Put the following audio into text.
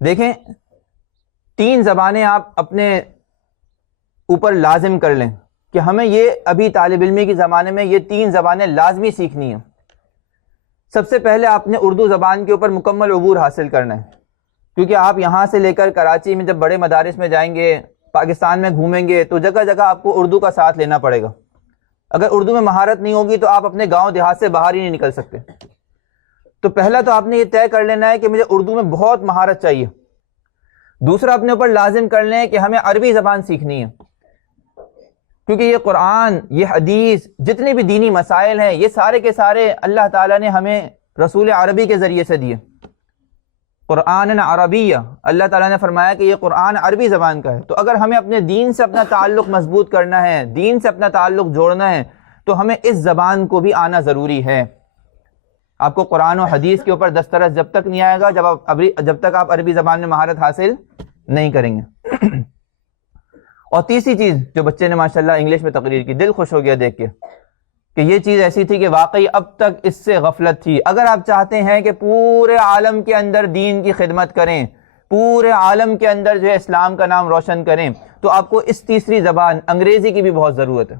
دیکھیں 3 زبانیں آپ اپنے اوپر لازم کر لیں کہ ہمیں یہ ابھی طالب علمی کے زمانے میں یہ 3 زبانیں لازمی سیکھنی ہیں۔ سب سے پہلے آپ نے اردو زبان کے اوپر مکمل عبور حاصل کرنا ہے، کیونکہ آپ یہاں سے لے کر کراچی میں جب بڑے مدارس میں جائیں گے، پاکستان میں گھومیں گے، تو جگہ جگہ آپ کو اردو کا ساتھ لینا پڑے گا۔ اگر اردو میں مہارت نہیں ہوگی تو آپ اپنے گاؤں دیہات سے باہر ہی نہیں نکل سکتے۔ تو پہلا تو آپ نے یہ طے کر لینا ہے کہ مجھے اردو میں بہت مہارت چاہیے۔ دوسرا اپنے اوپر لازم کر لیں کہ ہمیں عربی زبان سیکھنی ہے، کیونکہ یہ قرآن، یہ حدیث، جتنے بھی دینی مسائل ہیں، یہ سارے کے سارے اللہ تعالیٰ نے ہمیں رسول عربی کے ذریعے سے دیے۔ قرآن عربیہ، اللہ تعالیٰ نے فرمایا کہ یہ قرآن عربی زبان کا ہے۔ تو اگر ہمیں اپنے دین سے اپنا تعلق مضبوط کرنا ہے، دین سے اپنا تعلق جوڑنا ہے، تو ہمیں اس زبان کو بھی آنا ضروری ہے۔ آپ کو قرآن و حدیث کے اوپر دسترس جب تک نہیں آئے گا جب تک آپ عربی زبان میں مہارت حاصل نہیں کریں گے۔ اور تیسری چیز جو بچے نے ماشاءاللہ انگلش میں تقریر کی، دل خوش ہو گیا دیکھ کے کہ یہ چیز ایسی تھی کہ واقعی اب تک اس سے غفلت تھی۔ اگر آپ چاہتے ہیں کہ پورے عالم کے اندر دین کی خدمت کریں، پورے عالم کے اندر جو ہے اسلام کا نام روشن کریں، تو آپ کو اس تیسری زبان انگریزی کی بھی بہت ضرورت ہے۔